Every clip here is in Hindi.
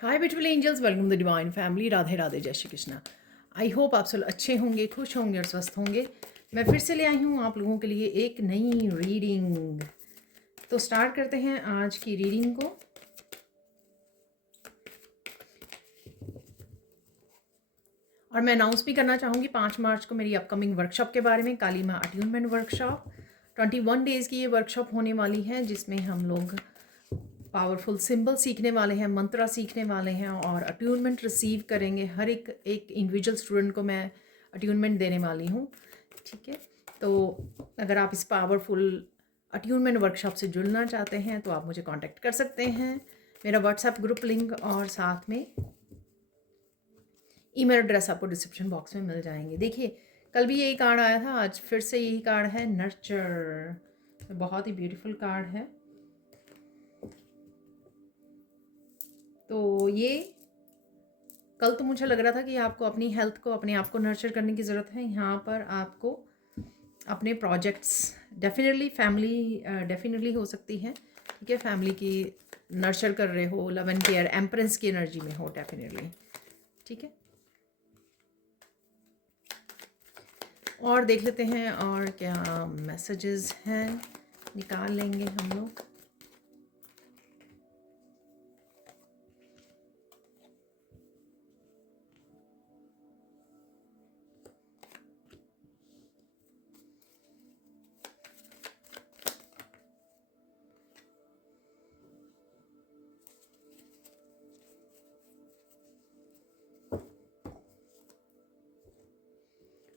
Hi beautiful angels, welcome the divine family. Radhe Radhe, जय श्री कृष्णा। आई होप आप सब अच्छे होंगे, खुश होंगे और स्वस्थ होंगे। मैं फिर से ले आई हूँ आप लोगों के लिए एक नई रीडिंग। तो स्टार्ट करते हैं आज की रीडिंग को। और मैं अनाउंस भी करना चाहूँगी 5 मार्च को मेरी अपकमिंग वर्कशॉप के बारे में, काली माँ अट्यूनमेंट वर्कशॉप। 21 डेज़ की ये वर्कशॉप होने वाली है, जिसमें हम लोग पावरफुल सिंबल सीखने वाले हैं, मंत्रा सीखने वाले हैं और अट्यूनमेंट रिसीव करेंगे। हर एक इंडिविजुअल स्टूडेंट को मैं अट्यूनमेंट देने वाली हूँ। ठीक है, तो अगर आप इस पावरफुल अट्यूनमेंट वर्कशॉप से जुड़ना चाहते हैं तो आप मुझे कांटेक्ट कर सकते हैं। मेरा व्हाट्सएप ग्रुप लिंक और साथ में ईमेल एड्रेस आपको डिस्क्रिप्शन बॉक्स में मिल जाएंगे। देखिए, कल भी यही कार्ड आया था, आज फिर से यही कार्ड है, नर्चर। बहुत ही ब्यूटीफुल कार्ड है। तो ये कल तो मुझे लग रहा था कि आपको अपनी हेल्थ को, अपने आप को नर्चर करने की ज़रूरत है। यहाँ पर आपको अपने प्रोजेक्ट्स, डेफिनेटली फैमिली डेफिनेटली हो सकती है। ठीक है, फैमिली की नर्चर कर रहे हो, लव एंड केयर, एम्प्रेस की एनर्जी में हो डेफिनेटली। ठीक है, और देख लेते हैं और क्या मैसेजेस हैं, निकाल लेंगे हम लोग।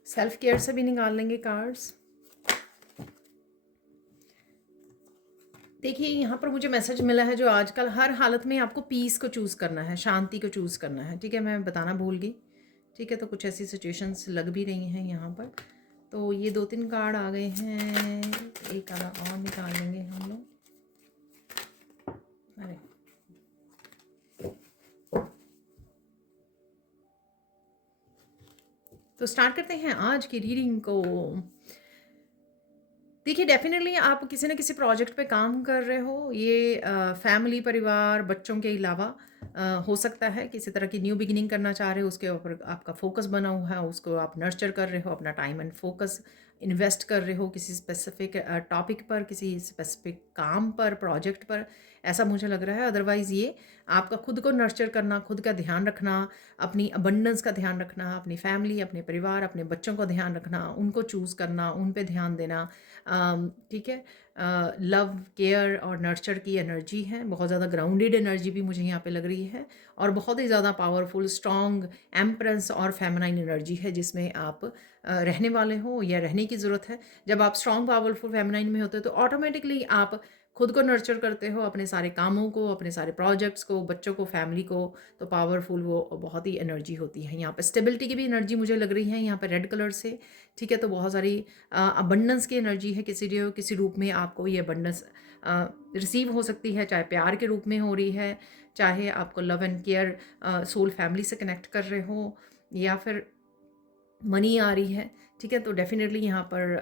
सेल्फ केयर से भी निकाल लेंगे कार्ड्स। देखिए, यहाँ पर मुझे मैसेज मिला है जो आजकल हर हालत में आपको पीस को चूज़ करना है, शांति को चूज़ करना है। ठीक है, मैं बताना भूल गई। ठीक है, तो कुछ ऐसी सिचुएशंस लग भी रही हैं यहाँ पर। तो ये 2-3 कार्ड आ गए हैं, एक आधा और निकाल लेंगे हम लोग। अरे, तो स्टार्ट करते हैं आज की रीडिंग को। देखिए, डेफिनेटली आप किसी न किसी प्रोजेक्ट पे काम कर रहे हो। ये फैमिली, परिवार, बच्चों के अलावा हो सकता है किसी तरह की न्यू बिगिनिंग करना चाह रहे हो, उसके ऊपर आपका फोकस बना हुआ है, उसको आप नर्चर कर रहे हो, अपना टाइम एंड फोकस इन्वेस्ट कर रहे हो किसी स्पेसिफिक टॉपिक पर, किसी स्पेसिफिक काम पर, प्रोजेक्ट पर, ऐसा मुझे लग रहा है। अदरवाइज़ ये आपका खुद को नर्चर करना, खुद का ध्यान रखना, अपनी अबंडेंस का ध्यान रखना, अपनी फैमिली, अपने परिवार, अपने बच्चों का ध्यान रखना, उनको चूज़ करना, उन पे ध्यान देना। ठीक है, लव, केयर और नर्चर की एनर्जी है, बहुत ज़्यादा ग्राउंडेड एनर्जी भी मुझे यहाँ पे लग रही है, और बहुत ही ज़्यादा पावरफुल, स्ट्रॉन्ग एम्प्रेंस और फेमिनाइन एनर्जी है, जिसमें आप रहने वाले हो या रहने की ज़रूरत है। जब आप स्ट्रॉन्ग, पावरफुल, फेमिनाइन में होते हो तो ऑटोमेटिकली आप खुद को नर्चर करते हो, अपने सारे कामों को, अपने सारे प्रोजेक्ट्स को, बच्चों को, फैमिली को। तो पावरफुल वो बहुत ही एनर्जी होती है। यहाँ पे स्टेबिलिटी की भी एनर्जी मुझे लग रही है यहाँ पे रेड कलर से। ठीक है, तो बहुत सारी अबंडेंस की एनर्जी है, किसी रूप में आपको ये अबंडेंस रिसीव हो सकती है, चाहे प्यार के रूप में हो रही है, चाहे आपको love and care, soul family से कनेक्ट कर रहे हो, या फिर मनी आ रही है। ठीक है, तो डेफिनेटली यहाँ पर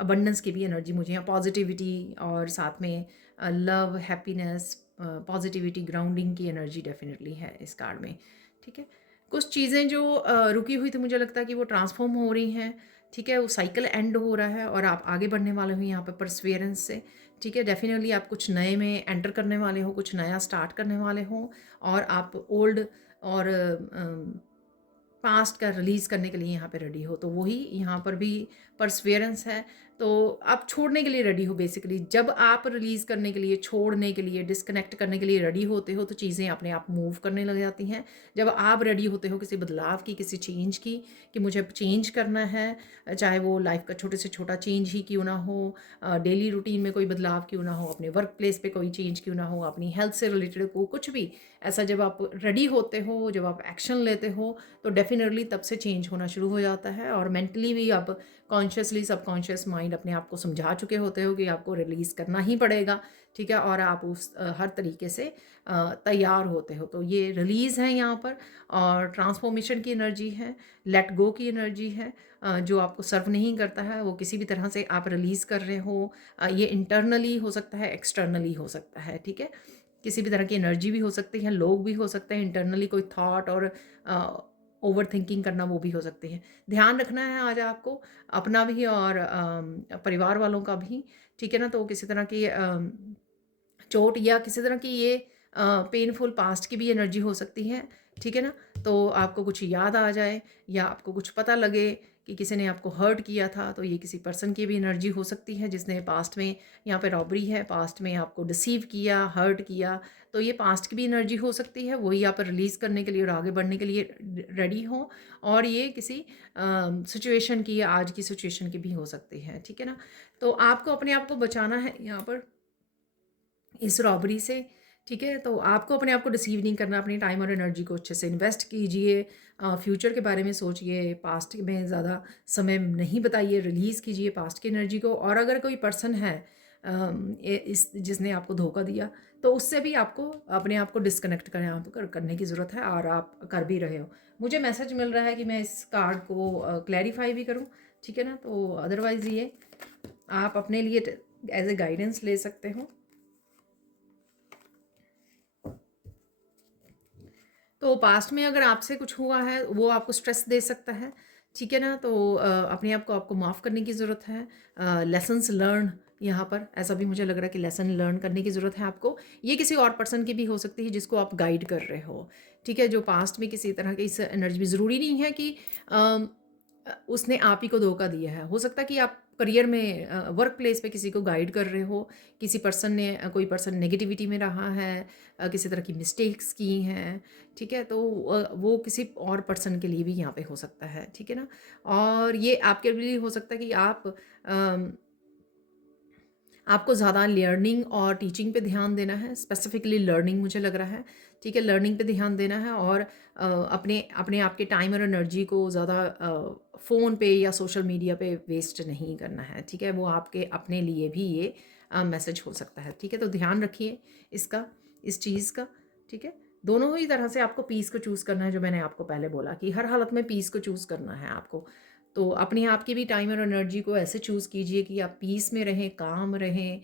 अबंडेंस की भी एनर्जी मुझे, यहाँ पॉजिटिविटी और साथ में लव, हैप्पीनेस, पॉजिटिविटी, ग्राउंडिंग की एनर्जी डेफिनेटली है इस कार्ड में। ठीक है, कुछ चीज़ें जो रुकी हुई थी, मुझे लगता है कि वो ट्रांसफॉर्म हो रही हैं। ठीक है, वो साइकिल एंड हो रहा है और आप आगे बढ़ने वाले हो यहाँ पर परसवेरेंस से। ठीक है, डेफिनेटली आप कुछ नए में एंटर करने वाले हो, कुछ नया स्टार्ट करने वाले हो, और आप ओल्ड और पास्ट का रिलीज़ करने के लिए यहाँ पे रेडी हो। तो वही यहाँ पर भी परसवेरेंस है। तो आप छोड़ने के लिए रेडी हो बेसिकली। जब आप रिलीज़ करने के लिए, छोड़ने के लिए, डिस्कनेक्ट करने के लिए रेडी होते हो, तो चीज़ें अपने आप मूव करने लग जाती हैं। जब आप रेडी होते हो किसी बदलाव की, किसी चेंज की, कि मुझे अब चेंज करना है, चाहे वो लाइफ का छोटे से छोटा चेंज ही क्यों ना हो, डेली रूटीन में कोई बदलाव क्यों ना हो, अपने वर्क प्लेस पे कोई चेंज क्यों ना हो, अपनी हेल्थ से रिलेटेड को कुछ भी ऐसा, जब आप रेडी होते हो, जब आप एक्शन लेते हो, तो डेफिनेटली तब से चेंज होना शुरू हो जाता है। और मेंटली भी आप कॉन्शियसली, सबकॉन्शियस माइंड अपने आप को समझा चुके होते हो कि आपको रिलीज़ करना ही पड़ेगा। ठीक है, और आप उस हर तरीके से तैयार होते हो। तो ये रिलीज़ है यहाँ पर, और ट्रांसफॉर्मेशन की एनर्जी है, लेट गो की एनर्जी है। जो आपको सर्व नहीं करता है वो किसी भी तरह से आप रिलीज़ कर रहे हो। ये इंटरनली हो सकता है, एक्सटर्नली हो सकता है। ठीक है, किसी भी तरह की एनर्जी भी हो सकती है, लोग भी हो सकते हैं, इंटरनली कोई थॉट और ओवर थिंकिंग करना वो भी हो सकती है। ध्यान रखना है आज आपको अपना भी और परिवार वालों का भी, ठीक है ना? तो किसी तरह की चोट या किसी तरह की ये पेनफुल पास्ट की भी एनर्जी हो सकती है, ठीक है ना? तो आपको कुछ याद आ जाए या आपको कुछ पता लगे कि किसी ने आपको हर्ट किया था, तो ये किसी पर्सन की भी एनर्जी हो सकती है जिसने पास्ट में, यहाँ पे रॉबरी है, पास्ट में आपको डिसीव किया, हर्ट किया, तो ये पास्ट की भी एनर्जी हो सकती है, वही आप रिलीज़ करने के लिए और आगे बढ़ने के लिए रेडी हो। और ये किसी सिचुएशन की या आज की सिचुएशन की भी हो सकती है, ठीक है ना? तो आपको अपने आप को बचाना है यहाँ पर इस रॉबरी से, ठीक है? तो आपको अपने आप को डिसीव नहीं करना, अपनी टाइम और एनर्जी को अच्छे से इन्वेस्ट कीजिए, फ्यूचर के बारे में सोचिए, पास्ट में ज़्यादा समय नहीं बताइए, रिलीज़ कीजिए पास्ट की एनर्जी को। और अगर कोई पर्सन है इस जिसने आपको धोखा दिया, तो उससे भी आपको अपने आप को डिस्कनेक्ट करें आप करने की ज़रूरत है, और आप कर भी रहे हो। मुझे मैसेज मिल रहा है कि मैं इस कार्ड को क्लैरिफाई भी करूँ, ठीक है ना? तो अदरवाइज़ ये आप अपने लिए एज ए गाइडेंस ले सकते हो। तो पास्ट में अगर आपसे कुछ हुआ है, वो आपको स्ट्रेस दे सकता है, ठीक है ना? तो अपने आप को आपको माफ़ करने की ज़रूरत है। लेसन्स लर्न यहाँ पर ऐसा भी मुझे लग रहा है कि लेसन लर्न करने की ज़रूरत है आपको। ये किसी और पर्सन की भी हो सकती है जिसको आप गाइड कर रहे हो, ठीक है? जो पास्ट में किसी तरह की इस एनर्जी में, ज़रूरी नहीं है कि उसने आप ही को धोखा दिया है। हो सकता है कि आप करियर में वर्क प्लेस पे किसी को गाइड कर रहे हो, किसी पर्सन ने कोई पर्सन नेगेटिविटी में रहा है, किसी तरह की मिस्टेक्स की हैं, ठीक है? तो वो किसी और पर्सन के लिए भी यहाँ पे हो सकता है, ठीक है ना? और ये आपके लिए हो सकता है कि अम, आपको ज़्यादा लर्निंग और टीचिंग पे ध्यान देना है, स्पेसिफिकली लर्निंग मुझे लग रहा है, ठीक है? लर्निंग पे ध्यान देना है और अपने अपने आप के टाइम और एनर्जी को ज़्यादा फ़ोन पे या सोशल मीडिया पे वेस्ट नहीं करना है, ठीक है? वो आपके अपने लिए भी ये मैसेज हो सकता है, ठीक है? तो ध्यान रखिए इसका, इस चीज़ का, ठीक है? दोनों ही तरह से आपको पीस को चूज़ करना है, जो मैंने आपको पहले बोला कि हर हालत में पीस को चूज़ करना है आपको। तो अपने आप की भी टाइम और एनर्जी को ऐसे चूज़ कीजिए कि आप पीस में रहें, काम रहें,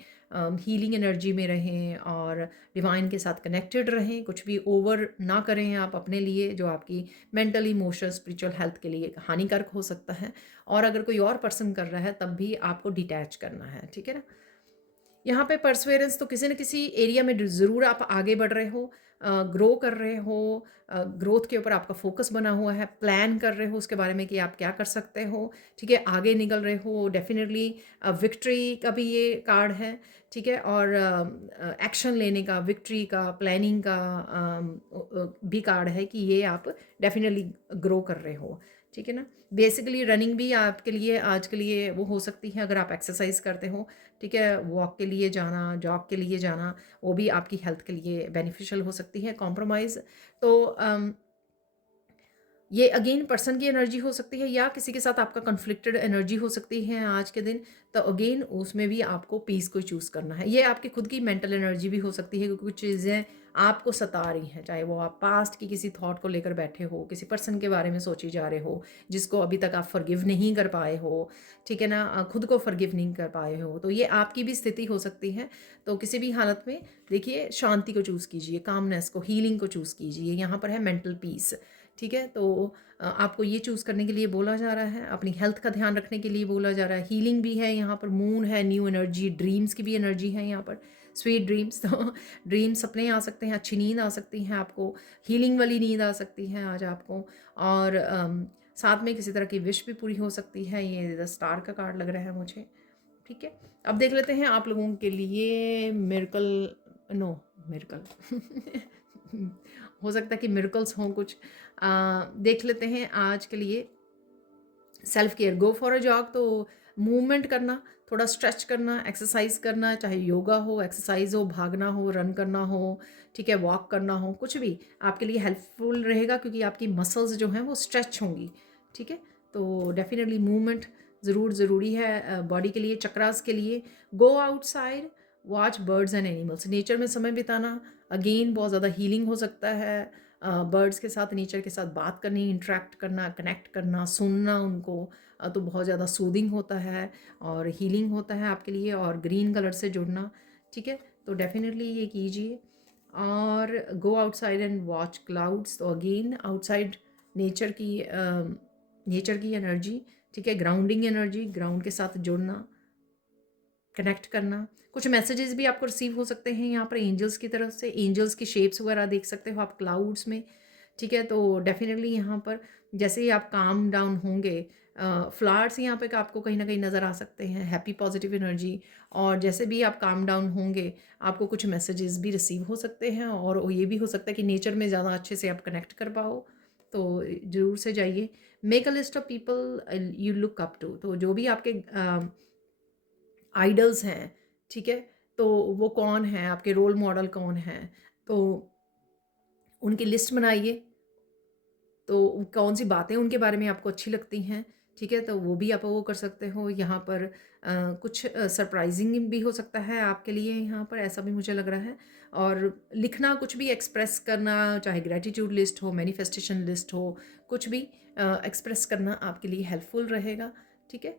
हीलिंग एनर्जी में रहें और डिवाइन के साथ कनेक्टेड रहें। कुछ भी ओवर ना करें आप अपने लिए, जो आपकी मेंटल, इमोशनल, स्पिरिचुअल हेल्थ के लिए हानिकारक हो सकता है। और अगर कोई और पर्सन कर रहा है, तब भी आपको डिटैच करना है, ठीक है ना? यहाँ पे परसेवरेंस तो किसी न किसी एरिया में ज़रूर आप आगे बढ़ रहे हो, ग्रो कर रहे हो, ग्रोथ के ऊपर आपका फोकस बना हुआ है, प्लान कर रहे हो उसके बारे में कि आप क्या कर सकते हो, ठीक है? आगे निकल रहे हो, डेफिनेटली विक्ट्री का भी ये कार्ड है, ठीक है? और एक्शन लेने का, विक्ट्री का, प्लानिंग का भी कार्ड है कि ये आप डेफिनेटली ग्रो कर रहे हो, ठीक है ना? बेसिकली रनिंग भी आपके लिए आज के लिए वो हो सकती है अगर आप एक्सरसाइज करते हो, ठीक है? वॉक के लिए जाना, जॉग के लिए जाना, वो भी आपकी हेल्थ के लिए बेनिफिशियल हो सकती है। कॉम्प्रोमाइज़ तो ये अगेन पर्सन की एनर्जी हो सकती है या किसी के साथ आपका कॉन्फ्लिक्टेड एनर्जी हो सकती है आज के दिन, तो अगेन उसमें भी आपको पीस को चूज़ करना है। ये आपकी खुद की मेंटल एनर्जी भी हो सकती है क्योंकि कुछ चीज़ें आपको सता रही हैं, चाहे वो आप पास्ट की किसी थॉट को लेकर बैठे हो, किसी पर्सन के बारे में सोची जा रहे हो, जिसको अभी तक आप फॉरगिव नहीं कर पाए हो, ठीक है ना? खुद को फॉरगिव नहीं कर पाए हो, तो ये आपकी भी स्थिति हो सकती है। तो किसी भी हालत में देखिए शांति को चूज़ कीजिए, कामनेस को, हीलिंग को चूज़ कीजिए। यहाँ पर है मेंटल पीस, ठीक है? तो आपको ये चूज़ करने के लिए बोला जा रहा है, अपनी हेल्थ का ध्यान रखने के लिए बोला जा रहा है, हीलिंग भी है यहाँ पर, मून है, न्यू एनर्जी, ड्रीम्स की भी एनर्जी है यहाँ पर, स्वीट ड्रीम्स। तो ड्रीम सपने आ सकते हैं, अच्छी नींद आ सकती है आपको, हीलिंग वाली नींद आ सकती है आज आपको। और साथ में किसी तरह की विश भी पूरी हो सकती है। ये द स्टार का कार्ड लग रहा है मुझे, ठीक है? अब देख लेते हैं आप लोगों के लिए मिरेकल, नो मिरेकल हो सकता है कि मिरेकल्स हों कुछ। देख लेते हैं आज के लिए self care, go for a jog, तो मूवमेंट करना, थोड़ा स्ट्रेच करना, एक्सरसाइज करना, चाहे योगा हो, एक्सरसाइज हो, भागना हो, रन करना हो, ठीक है, वॉक करना हो, कुछ भी आपके लिए हेल्पफुल रहेगा क्योंकि आपकी मसल्स जो हैं वो स्ट्रेच होंगी, ठीक है? तो डेफिनेटली मूवमेंट ज़रूर ज़रूरी है बॉडी के लिए, चक्रास के लिए। Go outside, watch birds and animals, nature में समय बिताना अगेन बहुत ज़्यादा हीलिंग हो सकता है। बर्ड्स के साथ, नेचर के साथ बात करनी, इंटरेक्ट करना, कनेक्ट करना, सुनना उनको, तो बहुत ज़्यादा सूदिंग होता है और हीलिंग होता है आपके लिए। और ग्रीन कलर से जुड़ना, ठीक है? तो डेफिनेटली ये कीजिए। और go outside and watch clouds. तो अगेन आउटसाइड नेचर की एनर्जी, ठीक है, ग्राउंडिंग एनर्जी, ग्राउंड के साथ जुड़ना, कनेक्ट करना। कुछ मैसेजेस भी आपको रिसीव हो सकते हैं यहाँ पर एंजल्स की तरफ से, एंजल्स की शेप्स वगैरह देख सकते हो आप क्लाउड्स में, ठीक है। तो डेफिनेटली यहाँ पर जैसे ही आप काम डाउन होंगे, फ्लावर्स यहाँ पे आपको कहीं ना कहीं नज़र आ सकते हैं, हैप्पी पॉजिटिव एनर्जी। और जैसे भी आप काम डाउन होंगे आपको कुछ मैसेजेस भी रिसीव हो सकते हैं, और ये भी हो सकता है कि नेचर में ज़्यादा अच्छे से आप कनेक्ट कर पाओ। तो ज़रूर से जाइए। Make a list of people you look up to. तो जो भी आपके आइडल्स हैं, ठीक है, तो वो कौन हैं, आपके रोल मॉडल कौन हैं, तो उनकी लिस्ट बनाइए। तो कौन सी बातें उनके बारे में आपको अच्छी लगती हैं, ठीक है, तो वो भी आप वो कर सकते हो। यहाँ पर कुछ सरप्राइजिंग भी हो सकता है आपके लिए यहाँ पर, ऐसा भी मुझे लग रहा है। और लिखना, कुछ भी एक्सप्रेस करना, चाहे ग्रेटिट्यूड लिस्ट हो, मैनिफेस्टेशन लिस्ट हो, कुछ भी एक्सप्रेस करना आपके लिए हेल्पफुल रहेगा, ठीक है।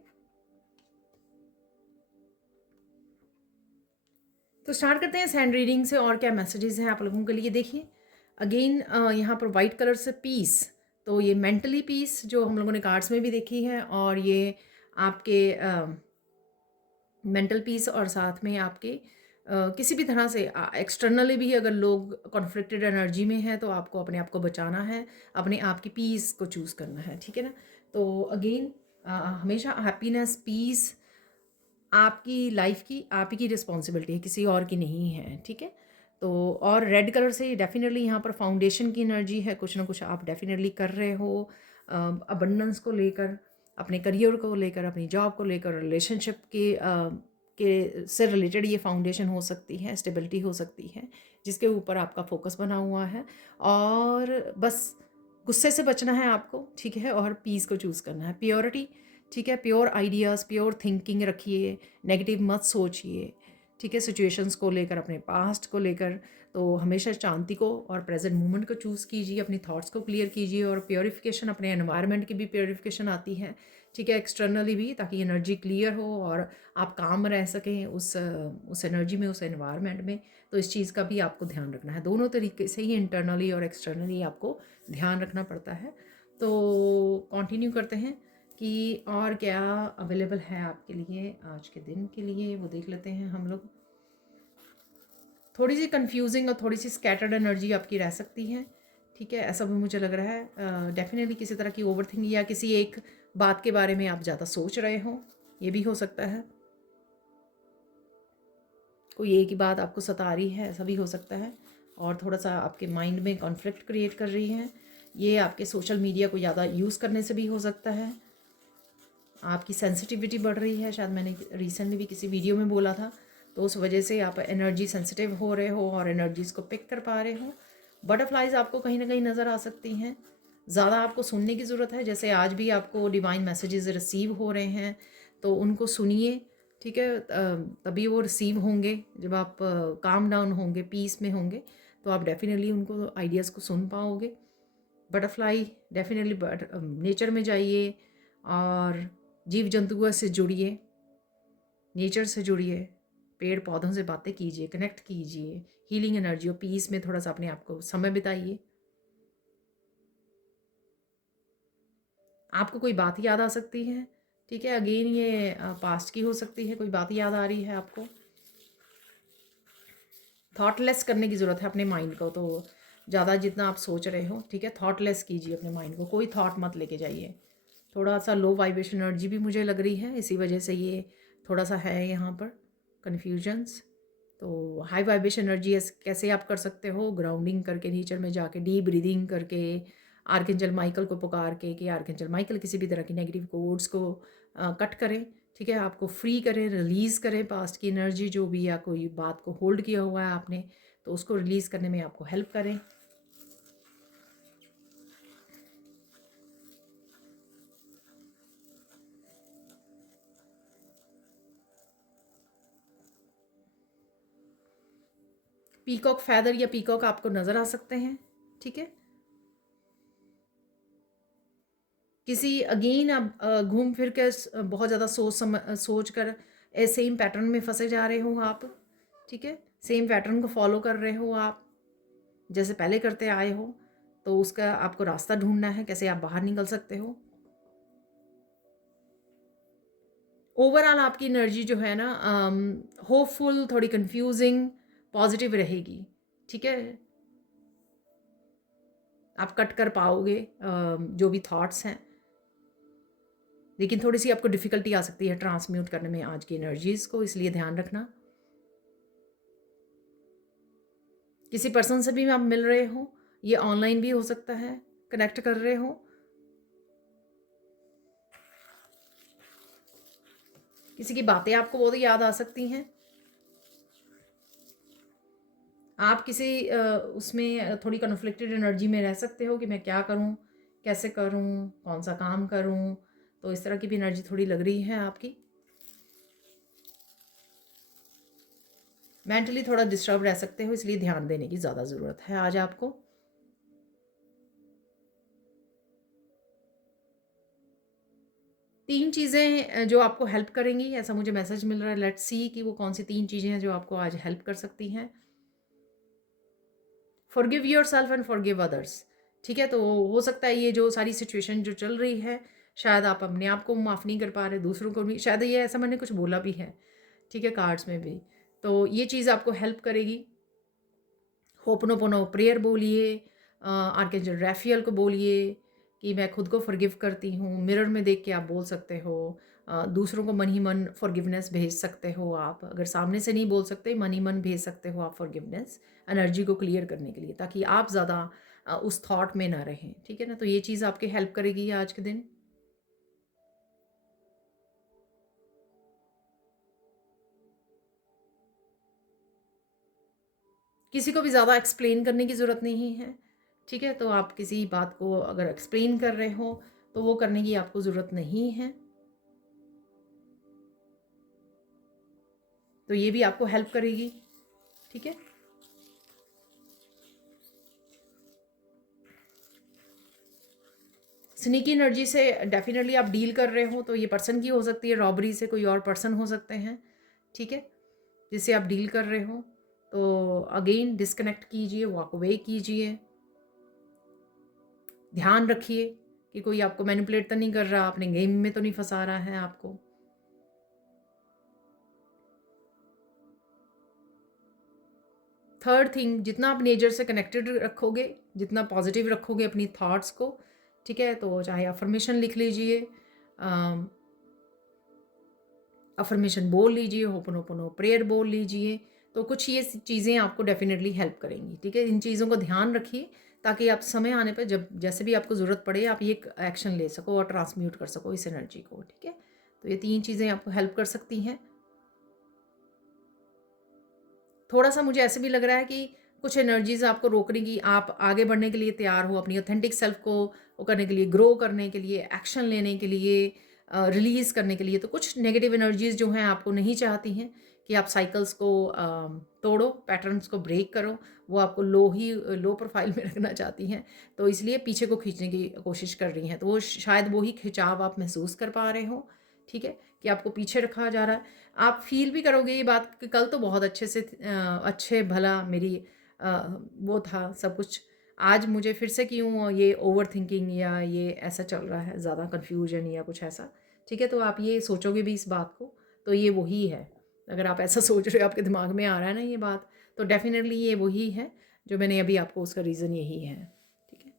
तो स्टार्ट करते हैं इस हैंड रीडिंग से, और क्या मैसेजेस हैं आप लोगों के लिए। देखिए अगेन यहाँ पर वाइट कलर से पीस। तो ये मेंटली पीस जो हम लोगों ने कार्ड्स में भी देखी है, और ये आपके मेंटल पीस, और साथ में आपके किसी भी तरह से एक्सटर्नली भी अगर लोग कॉन्फ्लिक्टेड एनर्जी में हैं तो आपको अपने आप को बचाना है, अपने आप की पीस को चूज़ करना है, ठीक है ना। तो अगेन हमेशा हैप्पीनेस, पीस आपकी लाइफ की आप ही की रिस्पॉन्सिबिलिटी है, किसी और की नहीं है, ठीक है। तो और रेड कलर से डेफिनेटली यहाँ पर फाउंडेशन की एनर्जी है, कुछ ना कुछ आप डेफिनेटली कर रहे हो अबंडेंस को लेकर, अपने करियर को लेकर, अपनी जॉब को लेकर, रिलेशनशिप के से रिलेटेड ये फाउंडेशन हो सकती है, स्टेबिलिटी हो सकती है, जिसके ऊपर आपका फोकस बना हुआ है। और बस गुस्से से बचना है आपको, ठीक है, और पीस को चूज़ करना है, प्योरिटी, ठीक है, प्योर आइडियाज़, प्योर थिंकिंग रखिए, नेगेटिव मत सोचिए, ठीक है, सिचुएशंस को लेकर, अपने पास्ट को लेकर। तो हमेशा शांति को और प्रेजेंट मोमेंट को चूज़ कीजिए, अपनी थॉट्स को क्लियर कीजिए, और प्योरिफिकेशन, अपने एनवायरनमेंट की भी प्योरिफिकेशन आती है, ठीक है, एक्सटर्नली भी, ताकि एनर्जी क्लियर हो और आप काम रह सकें उस एनर्जी में, उस एनवायरनमेंट में। तो इस चीज़ का भी आपको ध्यान रखना है, दोनों तरीके से ही, इंटरनली और एक्सटर्नली आपको ध्यान रखना पड़ता है। तो कंटिन्यू करते हैं कि और क्या अवेलेबल है आपके लिए आज के दिन के लिए, वो देख लेते हैं हम लोग। थोड़ी सी कंफ्यूजिंग और थोड़ी सी स्कैटर्ड एनर्जी आपकी रह सकती है, ठीक है, ऐसा भी मुझे लग रहा है। डेफिनेटली किसी तरह की ओवर थिंकिंग, या किसी एक बात के बारे में आप ज़्यादा सोच रहे हो, ये भी हो सकता है। कोई एक ही बात आपको सता रही है, ऐसा भी हो सकता है। और थोड़ा सा आपके माइंड में कॉन्फ्लिक्ट क्रिएट कर रही है, ये आपके सोशल मीडिया को ज़्यादा यूज़ करने से भी हो सकता है। आपकी सेंसिटिविटी बढ़ रही है, शायद मैंने रिसेंटली भी किसी वीडियो में बोला था, तो उस वजह से आप एनर्जी सेंसिटिव हो रहे हो और एनर्जीज़ को पिक कर पा रहे हो। बटरफ्लाइज आपको कहीं ना कहीं नज़र आ सकती हैं, ज़्यादा आपको सुनने की ज़रूरत है। जैसे आज भी आपको डिवाइन मैसेजेस रिसीव हो रहे हैं, तो उनको सुनिए, ठीक है, तभी वो रिसीव होंगे जब आप काम डाउन होंगे, पीस में होंगे, तो आप डेफिनेटली उनको आइडियाज़ को सुन पाओगे। बटरफ्लाई डेफिनेटली नेचर में जाइए, और जीव जंतुओं से जुड़िए, नेचर से जुड़िए, पेड़ पौधों से बातें कीजिए, कनेक्ट कीजिए, हीलिंग एनर्जी और पीस में थोड़ा सा अपने आप को समय बिताइए। आपको कोई बात याद आ सकती है, ठीक है, अगेन ये पास्ट की हो सकती है, कोई बात याद आ रही है आपको। थॉटलेस करने की ज़रूरत है अपने माइंड को, तो ज़्यादा जितना आप सोच रहे हो, ठीक है, थॉटलेस कीजिए अपने माइंड को, कोई थॉट मत लेके जाइए। थोड़ा सा लो वाइब्रेशन एनर्जी भी मुझे लग रही है, इसी वजह से ये थोड़ा सा है यहाँ पर कन्फ्यूजन्स। तो हाई वाइब्रेशन एनर्जी कैसे आप कर सकते हो, ग्राउंडिंग करके, नेचर में जाके डीप ब्रीदिंग करके, आर्कएंजल माइकल को पुकार के कि आर्कएंजल माइकल किसी भी तरह की नेगेटिव कोड्स को कट करें, ठीक है, आपको फ्री करें, रिलीज़ करें पास्ट की एनर्जी, जो भी या कोई बात को होल्ड किया हुआ है आपने, तो उसको रिलीज़ करने में आपको हेल्प करें। पीकॉक फैदर या पीकॉक आपको नज़र आ सकते हैं, ठीक है। किसी अगेन आप घूम फिर के बहुत ज़्यादा सोच कर सेम पैटर्न में फंसे जा रहे हो आप, ठीक है, सेम पैटर्न को फॉलो कर रहे हो आप, जैसे पहले करते आए हो, तो उसका आपको रास्ता ढूँढना है, कैसे आप बाहर निकल सकते हो। ओवरऑल आपकी एनर्जी जो है ना होपफुल, थोड़ी कन्फ्यूज़िंग, पॉज़िटिव रहेगी, ठीक है? आप कट कर पाओगे जो भी थॉट्स हैं, लेकिन थोड़ी-सी आपको डिफ़िकल्टी आ सकती है ट्रांसम्यूट करने में आज की एनर्जीज़ को, इसलिए ध्यान रखना। किसी पर्सन से भी आप मिल रहे हो, ये ऑनलाइन भी हो सकता है, कनेक्ट कर रहे हो। किसी की बातें आपको बहुत याद आ सकती हैं। आप किसी उसमें थोड़ी कन्फ्लिक्टेड एनर्जी में रह सकते हो कि मैं क्या करूं, कैसे करूं, कौन सा काम करूं। तो इस तरह की भी एनर्जी थोड़ी लग रही है आपकी। मेंटली थोड़ा डिस्टर्ब रह सकते हो, इसलिए ध्यान देने की ज़्यादा ज़रूरत है आज आपको। तीन चीज़ें जो आपको हेल्प करेंगी, ऐसा मुझे मैसेज मिल रहा है। लेट्स सी कि वो कौन सी तीन चीज़ें हैं जो आपको आज हेल्प कर सकती हैं। Forgive yourself and forgive others. ठीक है, तो हो सकता है ये जो सारी सिचुएशन जो चल रही है, शायद आप अपने आप को माफ़ नहीं कर पा रहे, दूसरों को भी शायद, ये ऐसा मैंने कुछ बोला भी है, ठीक है, कार्ड्स में भी। तो ये चीज़ आपको हेल्प करेगी। होपनोपोनो प्रेयर बोलिए, आर्कएंजल रैफियल को बोलिए कि मैं खुद को फॉरगिव करती हूँ। मिरर में देख के आप बोल सकते हो। दूसरों को मन ही मन फॉरगिवनेस भेज सकते हो आप। अगर सामने से नहीं बोल सकते, मन ही मन भेज सकते हो आप फॉरगिवनेस, एनर्जी को क्लियर करने के लिए, ताकि आप ज़्यादा उस थॉट में ना रहें। ठीक है ना? तो ये चीज़ आपकी हेल्प करेगी आज के दिन। किसी को भी ज़्यादा एक्सप्लेन करने की ज़रूरत नहीं है। ठीक है? तो आप किसी बात को अगर एक्सप्लेन कर रहे हो, तो वो करने की आपको ज़रूरत नहीं है। तो ये भी आपको हेल्प करेगी। ठीक है? स्नीकी एनर्जी से डेफिनेटली आप डील कर रहे हो, तो ये पर्सन की हो सकती है, रॉबरी से कोई और पर्सन हो सकते हैं। ठीक है? जिससे आप डील कर रहे हो। तो अगेन डिस्कनेक्ट कीजिए, वॉक अवे कीजिए। ध्यान रखिए कि कोई आपको मैनिपुलेट तो नहीं कर रहा, अपने गेम में तो नहीं फंसा रहा है आपको। थर्ड थिंग, जितना आप नेचर से कनेक्टेड रखोगे, जितना पॉजिटिव रखोगे अपनी थॉट्स को, ठीक है, तो चाहे अफर्मेशन लिख लीजिए, अफर्मेशन बोल लीजिए, होपनोपोनो प्रेयर बोल लीजिए। तो कुछ ये चीज़ें आपको डेफिनेटली हेल्प करेंगी। ठीक है, इन चीज़ों को ध्यान रखिए, ताकि आप समय आने पर जब जैसे भी आपको ज़रूरत पड़े, आप ये एक्शन ले सको और ट्रांसम्यूट कर सको इस एनर्जी को। ठीक है, तो ये तीन चीज़ें आपको हेल्प कर सकती हैं। थोड़ा सा मुझे ऐसे भी लग रहा है कि कुछ एनर्जीज आपको रोकने की, आप आगे बढ़ने के लिए तैयार हो, अपनी ऑथेंटिक सेल्फ को वो करने के लिए, ग्रो करने के लिए, एक्शन लेने के लिए, रिलीज करने के लिए। तो कुछ नेगेटिव एनर्जीज जो हैं आपको नहीं चाहती हैं कि आप साइकिल्स को तोड़ो, पैटर्न्स को ब्रेक करो। वो आपको लो प्रोफाइल में रखना चाहती हैं, तो इसलिए पीछे को खींचने की कोशिश कर रही हैं। तो वो शायद वही खिंचाव आप महसूस कर पा रहे हो। ठीक है, कि आपको पीछे रखा जा रहा है। आप फ़ील भी करोगे ये बात कि कल तो बहुत अच्छे से अच्छे भला मेरी वो था सब कुछ। आज मुझे फिर से क्यों ये ओवरथिंकिंग या ये ऐसा चल रहा है, ज़्यादा कन्फ्यूजन या कुछ ऐसा। ठीक है, तो आप ये सोचोगे भी इस बात को, तो ये वही है। अगर आप ऐसा सोच रहे हो, आपके दिमाग में आ रहा है ना ये बात, तो डेफ़िनेटली ये वही है, जो मैंने अभी आपको उसका रीज़न यही है। ठीक है।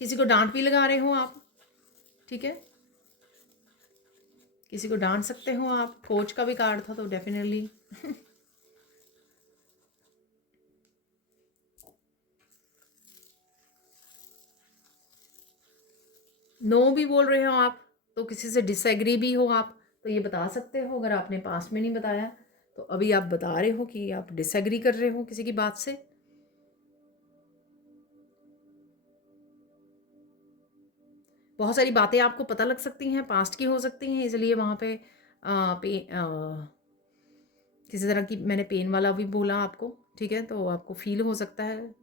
किसी को डाँट भी लगा रहे हो आप, ठीक है? किसी को डाँट सकते हो आप। कोच का भी कार्ड था, तो डेफ़िनेटली नो भी बोल रहे हो आप, तो किसी से डिसएग्री भी हो आप, तो ये बता सकते हो। अगर आपने पास्ट में नहीं बताया, तो अभी आप बता रहे हो कि आप डिसएग्री कर रहे हो किसी की बात से। बहुत सारी बातें आपको पता लग सकती हैं, पास्ट की हो सकती हैं, इसलिए वहाँ पे किसी तरह की मैंने पेन वाला भी बोला आपको। ठीक है, तो आपको फील हो सकता है।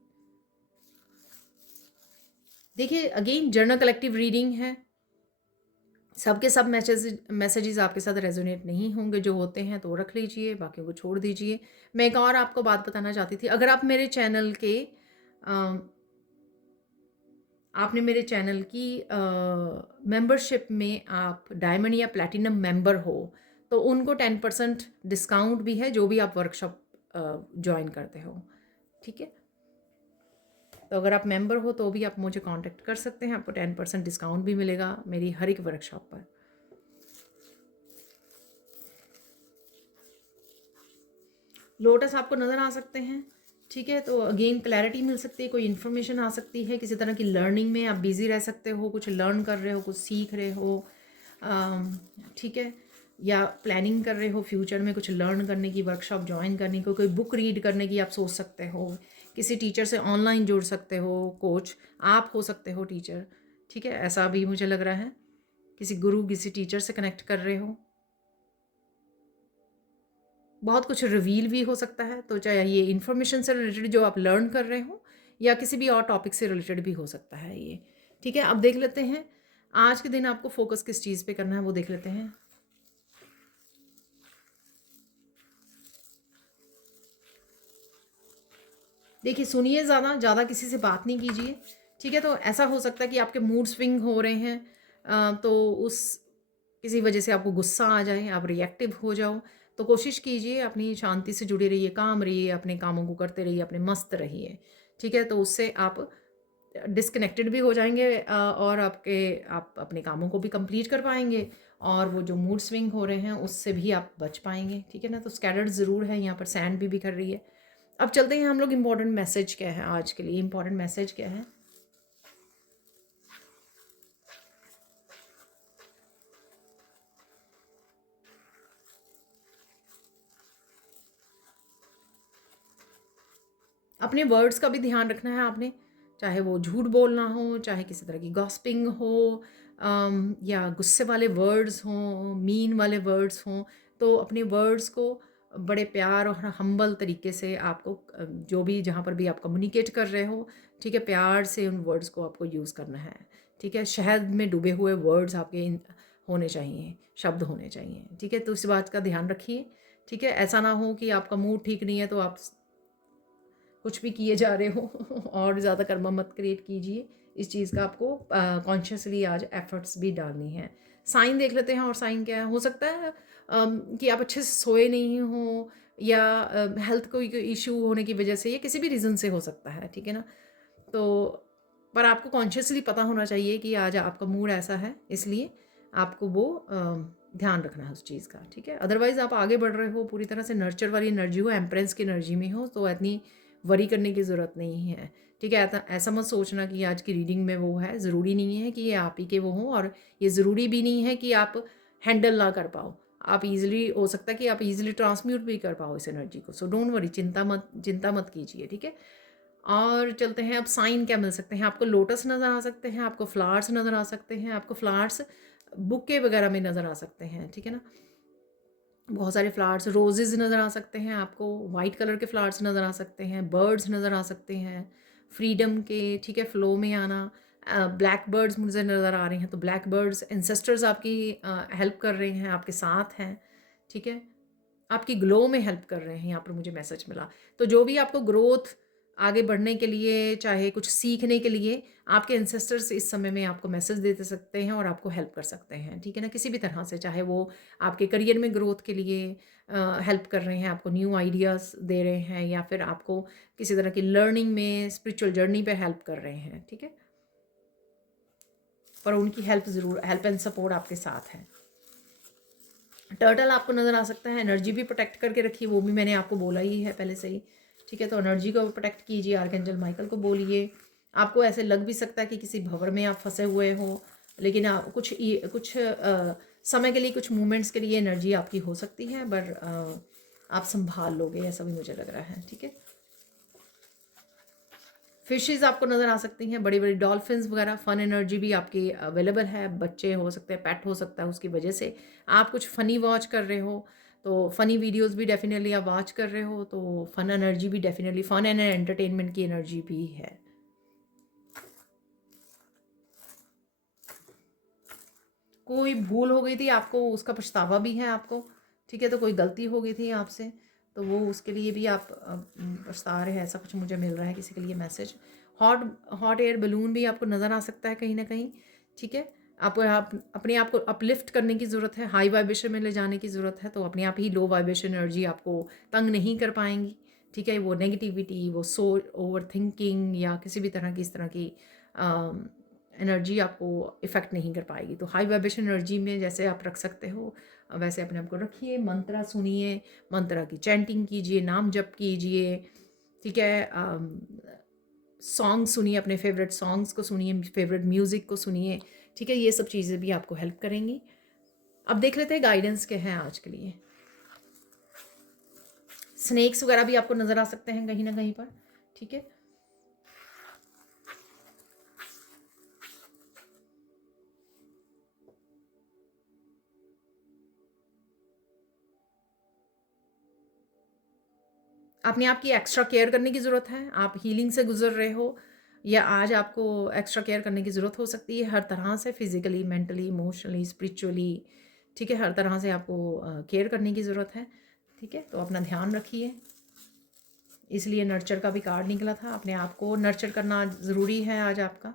देखिए, अगेन जर्नल कलेक्टिव रीडिंग है, सबके सब मैसेजेस आपके साथ रेजोनेट नहीं होंगे, जो होते हैं तो रख लीजिए, बाकियों को छोड़ दीजिए। मैं एक और आपको बात बताना चाहती थी, अगर आप मेरे चैनल के आपने मेरे चैनल की मेंबरशिप में आप डायमंड या प्लैटिनम मेंबर हो, तो उनको 10% डिस्काउंट भी है, जो भी आप वर्कशॉप ज्वाइन करते हो, ठीक है। तो अगर आप मेंबर हो तो भी आप मुझे कांटेक्ट कर सकते हैं, आपको 10% डिस्काउंट भी मिलेगा मेरी हर एक वर्कशॉप पर। लोटस आपको नज़र आ सकते हैं, ठीक है। तो अगेन क्लैरिटी मिल सकती है, कोई इन्फॉर्मेशन आ सकती है, किसी तरह की लर्निंग में आप बिज़ी रह सकते हो, कुछ लर्न कर रहे हो, कुछ सीख रहे हो, ठीक है। या प्लानिंग कर रहे हो फ्यूचर में कुछ लर्न करने की, वर्कशॉप ज्वाइन करने को, कोई बुक रीड करने की आप सोच सकते हो, किसी टीचर से ऑनलाइन जुड़ सकते हो, कोच आप हो सकते हो टीचर, ठीक है। ऐसा भी मुझे लग रहा है, किसी गुरु किसी टीचर से कनेक्ट कर रहे हो, बहुत कुछ रिवील भी हो सकता है। तो चाहे ये इन्फॉर्मेशन से रिलेटेड जो आप लर्न कर रहे हो, या किसी भी और टॉपिक से रिलेटेड भी हो सकता है ये, ठीक है। अब देख लेते हैं आज के दिन आपको फोकस किस चीज़ पे करना है, वो देख लेते हैं। देखिए, सुनिए, ज़्यादा ज़्यादा किसी से बात नहीं कीजिए, ठीक है। तो ऐसा हो सकता है कि आपके मूड स्विंग हो रहे हैं, तो उस किसी वजह से आपको गुस्सा आ जाए, आप रिएक्टिव हो जाओ। तो कोशिश कीजिए अपनी शांति से जुड़े रहिए, काम रहिए, अपने कामों को करते रहिए, अपने मस्त रहिए, ठीक है। तो उससे आप डिस्कनेक्टेड भी हो जाएंगे, और आप अपने कामों को भी कंप्लीट कर पाएंगे, और वो जो मूड स्विंग हो रहे हैं उससे भी आप बच पाएंगे, ठीक है ना। तो स्कैटर्ड ज़रूर है, यहाँ पर सैंड भी बिखर रही है। अब चलते हैं हम लोग, इम्पोर्टेंट मैसेज क्या है आज के लिए, इम्पोर्टेंट मैसेज क्या है। अपने वर्ड्स का भी ध्यान रखना है आपने, चाहे वो झूठ बोलना हो, चाहे किसी तरह की गॉसिपिंग हो, या गुस्से वाले वर्ड्स हों, मीन वाले वर्ड्स हों। तो अपने वर्ड्स को बड़े प्यार और हम्बल तरीके से आपको, जो भी जहाँ पर भी आप कम्युनिकेट कर रहे हो, ठीक है, प्यार से उन वर्ड्स को आपको यूज़ करना है, ठीक है। शहद में डूबे हुए वर्ड्स आपके होने चाहिए, शब्द होने चाहिए, ठीक है। तो इस बात का ध्यान रखिए, ठीक है। ऐसा ना हो कि आपका मूड ठीक नहीं है तो आप कुछ भी किए जा रहे हो और ज़्यादा कर्मा मत क्रिएट कीजिए। इस चीज़ का आपको कॉन्शियसली आज एफर्ट्स भी डालनी है। साइन देख लेते हैं, और साइन क्या है, हो सकता है कि आप अच्छे से सोए नहीं हो, या हेल्थ कोई इशू होने की वजह से, या किसी भी रीज़न से हो सकता है, ठीक है ना। तो पर आपको कॉन्शियसली पता होना चाहिए कि आज आपका मूड ऐसा है, इसलिए आपको वो ध्यान रखना है उस चीज़ का, ठीक है। अदरवाइज़ आप आगे बढ़ रहे हो, पूरी तरह से नर्चर वाली एनर्जी हो, एम्प्रेंस की एनर्जी में हो, तो इतनी वरी करने की ज़रूरत नहीं है, ठीक है। ऐसा मत सोचना कि आज की रीडिंग में वो है, ज़रूरी नहीं है कि ये आप ही के वो हों, और ये ज़रूरी भी नहीं है कि आप हैंडल ना कर पाओ। आप ईज़िली, हो सकता है कि आप ईज़िली ट्रांसम्यूट भी कर पाओ इस एनर्जी को। सो डोंट वरी, चिंता मत कीजिए, ठीक है। और चलते हैं, अब साइन क्या मिल सकते हैं आपको। लोटस नज़र आ सकते हैं आपको, फ्लावर्स नज़र आ सकते हैं आपको, फ्लावर्स बुके वगैरह में नज़र आ सकते हैं, ठीक है ना। बहुत सारे फ्लावर्स, रोजेज़ नज़र आ सकते हैं आपको, वाइट कलर के फ्लावर्स नज़र आ सकते हैं, बर्ड्स नज़र आ सकते हैं फ्रीडम के, ठीक है, फ्लो में आना। ब्लैक बर्ड्स मुझे नज़र आ रहे हैं, तो ब्लैक बर्ड्स एंसेस्टर्स आपकी हेल्प कर रहे हैं, आपके साथ हैं, ठीक है, आपकी ग्लो में हेल्प कर रहे हैं, यहाँ पर मुझे मैसेज मिला। तो जो भी आपको ग्रोथ, आगे बढ़ने के लिए, चाहे कुछ सीखने के लिए, आपके एंसेस्टर्स इस समय में आपको मैसेज दे सकते हैं और आपको हेल्प कर सकते हैं, ठीक है ना, किसी भी तरह से। चाहे वो आपके करियर में ग्रोथ के लिए हेल्प कर रहे हैं, आपको न्यू आइडियाज़ दे रहे हैं, या फिर आपको किसी तरह की लर्निंग में, स्पिरिचुअल जर्नी पे हेल्प कर रहे हैं, ठीक है। पर उनकी हेल्प एंड सपोर्ट आपके साथ है। टर्टल आपको नज़र आ सकता है, एनर्जी भी प्रोटेक्ट करके रखिए, वो भी मैंने आपको बोला ही है पहले से ही, ठीक है। तो एनर्जी को प्रोटेक्ट कीजिए, आर्कएंजल माइकल को बोलिए। आपको ऐसे लग भी सकता है कि किसी भंवर में आप फंसे हुए हो, लेकिन आप कुछ समय के लिए, कुछ मोमेंट्स के लिए एनर्जी आपकी हो सकती है, पर आप संभाल लोगे, ऐसा भी मुझे लग रहा है, ठीक है। फिशेज़ आपको नज़र आ सकती हैं, बड़ी बड़ी डॉल्फिन्स वगैरह, फ़न एनर्जी भी आपकी अवेलेबल है। बच्चे हो सकते हैं, पेट हो सकता है, उसकी वजह से आप कुछ फ़नी वॉच कर रहे हो, तो फ़नी वीडियोस भी डेफिनेटली आप वॉच कर रहे हो, तो फ़न एनर्जी भी डेफिनेटली, फ़न एंड एंटरटेनमेंट की एनर्जी भी है। कोई भूल हो गई थी, आपको उसका पछतावा भी है आपको, ठीक है? तो कोई गलती हो गई थी आपसे, तो वो उसके लिए भी आप पछता रहे हैं, ऐसा कुछ मुझे मिल रहा है किसी के लिए message. Hot hot air balloon भी आपको नज़र आ सकता है कहीं न कहीं, ठीक है? आपको आप अपने आप को अपलिफ्ट करने की ज़रूरत है, हाई वाइब्रेशन में ले जाने की ज़रूरत है, तो अपने आप ही लो वाइब्रेशन एनर्जी आपको तंग नहीं कर पाएँगी, ठीक है? वो नेगेटिविटी, वो ओवरथिंकिंग या किसी भी तरह की इस तरह की एनर्जी आपको इफ़ेक्ट नहीं कर पाएगी। तो हाई वाइब्रेशन एनर्जी में जैसे आप रख सकते हो, वैसे अपने आप को रखिए, मंत्र सुनिए, मंत्र की चैंटिंग कीजिए, नाम जप कीजिए, ठीक है? सॉन्ग सुनिए, अपने फेवरेट सॉन्ग्स को सुनिए, फेवरेट म्यूज़िक को सुनिए, ठीक है? ये सब चीज़ें भी आपको हेल्प करेंगी। अब देख लेते हैं गाइडेंस क्या है आज के लिए। स्नेक्स वगैरह भी आपको नज़र आ सकते हैं कहीं न कहीं पर, ठीक है? अपने आप की एक्स्ट्रा केयर करने की ज़रूरत है। आप हीलिंग से गुज़र रहे हो या आज आपको एक्स्ट्रा केयर करने की ज़रूरत हो सकती है हर तरह से, फिज़िकली, मेंटली, इमोशनली, स्पिरिचुअली, ठीक है? हर तरह से आपको केयर करने की ज़रूरत है, ठीक है? तो अपना ध्यान रखिए। इसलिए नर्चर का भी कार्ड निकला था, अपने आप को नर्चर करना ज़रूरी है आज आपका।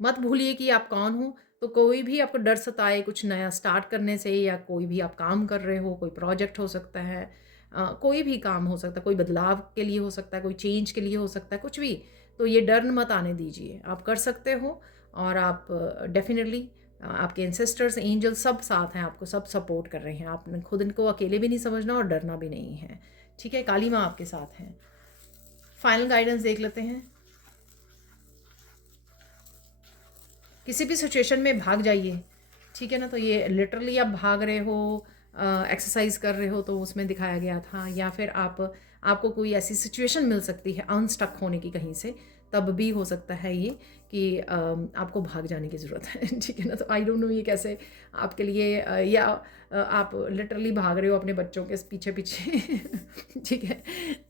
मत भूलिए कि आप कौन हो, तो कोई भी आपको डर सताए कुछ नया स्टार्ट करने से या कोई भी आप काम कर रहे हो, कोई प्रोजेक्ट हो सकता है, कोई भी काम हो सकता है, कोई बदलाव के लिए हो सकता है, कोई चेंज के लिए हो सकता है, कुछ भी। तो ये डर मत आने दीजिए, आप कर सकते हो और आप डेफ़िनेटली आपके एंसेस्टर्स, एंजल सब साथ हैं, आपको सब सपोर्ट कर रहे हैं। आपने खुद इनको अकेले भी नहीं समझना और डरना भी नहीं है, ठीक है? काली माँ आपके साथ हैं। फाइनल गाइडेंस देख लेते हैं। किसी भी सिचुएशन में भाग जाइए, ठीक है ना? तो ये लिटरली आप भाग रहे हो, एक्सरसाइज कर रहे हो तो उसमें दिखाया गया था, या फिर आपको कोई ऐसी सिचुएशन मिल सकती है अनस्टक होने की कहीं से, तब भी हो सकता है ये कि आपको भाग जाने की ज़रूरत है ठीक है ना? तो आई डोंट नो ये कैसे आपके लिए या आप लिटरली भाग रहे हो अपने बच्चों के पीछे पीछे ठीक है?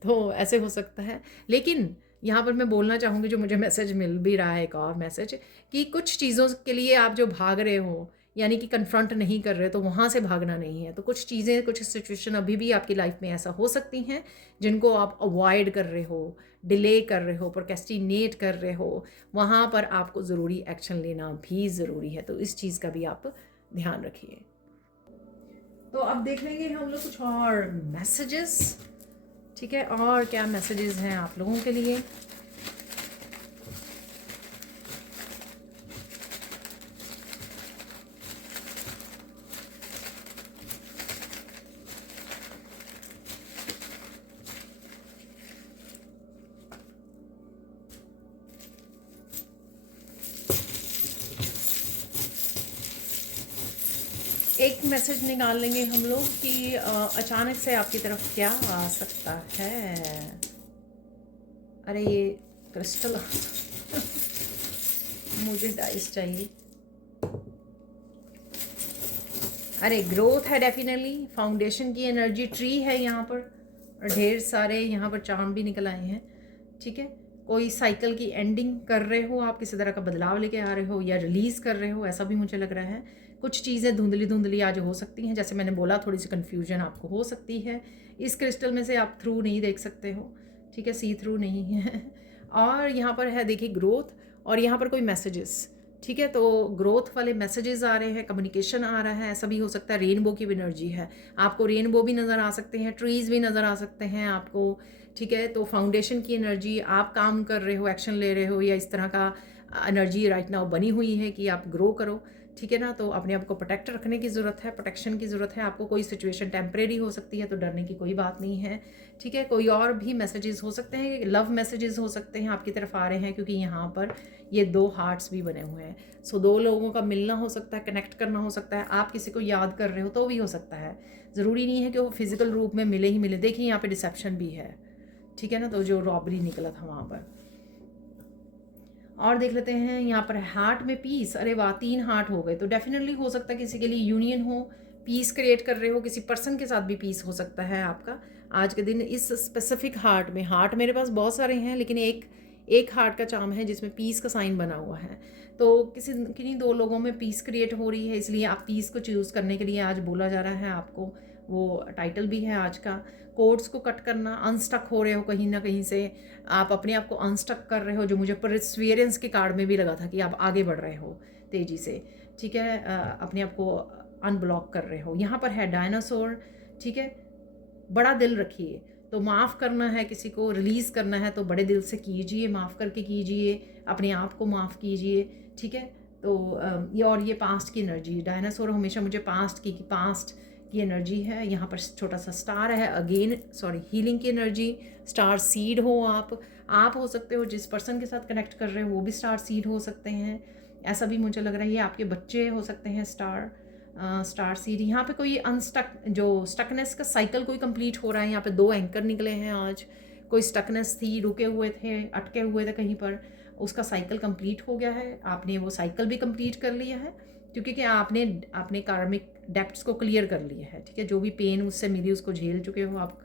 तो ऐसे हो सकता है, लेकिन यहाँ पर मैं बोलना चाहूँगी, जो मुझे मैसेज मिल भी रहा है, एक और मैसेज, कि कुछ चीज़ों के लिए आप जो भाग रहे हो, यानी कि कन्फ्रंट नहीं कर रहे, तो वहाँ से भागना नहीं है। तो कुछ चीज़ें, कुछ सिचुएशन अभी भी आपकी लाइफ में ऐसा हो सकती हैं, जिनको आप अवॉइड कर रहे हो, डिले कर रहे हो, प्रोक्रेस्टिनेट कर रहे हो, वहाँ पर आपको ज़रूरी एक्शन लेना भी ज़रूरी है। तो इस चीज़ का भी आप ध्यान रखिए। तो अब देख लेंगे हम लोग कुछ और मैसेजेस, ठीक है? और क्या मैसेजेस हैं आप लोगों के लिए? एक मैसेज निकाल लेंगे हम लोग कि अचानक से आपकी तरफ क्या आ सकता है। अरे ये क्रिस्टल मुझे डाइस चाहिए। अरे ग्रोथ है डेफिनेटली, फाउंडेशन की एनर्जी, ट्री है यहाँ पर, और ढेर सारे यहाँ पर चार्म भी निकल आए हैं, ठीक है? कोई साइकिल की एंडिंग कर रहे हो आप, किसी तरह का बदलाव लेके आ रहे हो या रिलीज़ कर रहे हो, ऐसा भी मुझे लग रहा है। कुछ चीज़ें धुंधली धुंधली आज हो सकती हैं, जैसे मैंने बोला, थोड़ी सी कन्फ्यूजन आपको हो सकती है। इस क्रिस्टल में से आप थ्रू नहीं देख सकते हो, ठीक है? सी थ्रू नहीं है और यहाँ पर है देखिए ग्रोथ, और यहाँ पर कोई मैसेजेस, ठीक है? तो ग्रोथ वाले मैसेजेस आ रहे हैं, कम्युनिकेशन आ रहा है, ऐसा भी हो सकता है। रेनबो की भी एनर्जी है, आपको रेनबो भी नज़र आ सकते हैं, ट्रीज़ भी नज़र आ सकते हैं आपको, ठीक है? तो फाउंडेशन की एनर्जी, आप काम कर रहे हो, एक्शन ले रहे हो, या इस तरह का एनर्जी राइट नाउ बनी हुई है कि आप ग्रो करो, ठीक है ना? तो अपने आप को प्रोटेक्ट रखने की ज़रूरत है, प्रोटेक्शन की ज़रूरत है आपको। कोई सिचुएशन टेम्परेरी हो सकती है, तो डरने की कोई बात नहीं है, ठीक है? कोई और भी मैसेजेस हो सकते हैं, लव मैसेजेस हो सकते हैं आपकी तरफ आ रहे हैं, क्योंकि यहाँ पर ये 2 हार्ट्स भी बने हुए हैं। सो 2 लोगों का मिलना हो सकता है, कनेक्ट करना हो सकता है, आप किसी को याद कर रहे हो तो भी हो सकता है। ज़रूरी नहीं है कि वो फिज़िकल रूप में मिले ही मिले। देखिए यहाँ पे डिसेप्शन भी है, ठीक है ना? तो जो रॉबरी निकला था वहाँ पर। और देख लेते हैं यहाँ पर हार्ट में पीस। अरे वाह, 3 हार्ट हो गए, तो डेफिनेटली हो सकता है किसी के लिए यूनियन हो, पीस क्रिएट कर रहे हो, किसी पर्सन के साथ भी पीस हो सकता है आपका आज के दिन। इस स्पेसिफिक हार्ट में, हार्ट मेरे पास बहुत सारे हैं, लेकिन एक एक हार्ट का चार्म है जिसमें पीस का साइन बना हुआ है। तो किन्हीं दो लोगों में पीस क्रिएट हो रही है, इसलिए आप पीस को चूज़ करने के लिए आज बोला जा रहा है आपको, वो टाइटल भी है आज का। कोड्स को कट करना, अनस्टक हो रहे हो कहीं ना कहीं से, आप अपने आप को अनस्टक कर रहे हो, जो मुझे परसिवियरेंस के कार्ड में भी लगा था कि आप आगे बढ़ रहे हो तेज़ी से, ठीक है। अपने आप को अनब्लॉक कर रहे हो। यहाँ पर है डायनासोर, ठीक है। बड़ा दिल रखिए, तो माफ़ करना है, किसी को रिलीज़ करना है तो बड़े दिल से कीजिए, माफ़ करके कीजिए, अपने आप को माफ़ कीजिए, ठीक है। तो ये पास्ट की एनर्जी, डायनासोर हमेशा मुझे पास्ट की एनर्जी है। यहाँ पर छोटा सा स्टार है, अगेन सॉरी हीलिंग की एनर्जी। स्टार सीड हो आप हो सकते हो, जिस पर्सन के साथ कनेक्ट कर रहे हो वो भी स्टार सीड हो सकते हैं, ऐसा भी मुझे लग रहा है। ये आपके बच्चे हो सकते हैं स्टार सीड। यहाँ पे कोई जो स्टकनेस का साइकिल कोई कंप्लीट हो रहा है। यहाँ पे 2 एंकर निकले हैं आज। कोई स्टकनेस थी, रुके हुए थे, अटके हुए थे कहीं पर, उसका साइकिल कंप्लीट हो गया है। आपने वो साइकिल भी कंप्लीट कर लिया है, क्योंकि कि आपने कार्मिक डेप्ट्स को क्लियर कर लिया है, ठीक है। जो भी पेन उससे मिली उसको झेल चुके हो आप,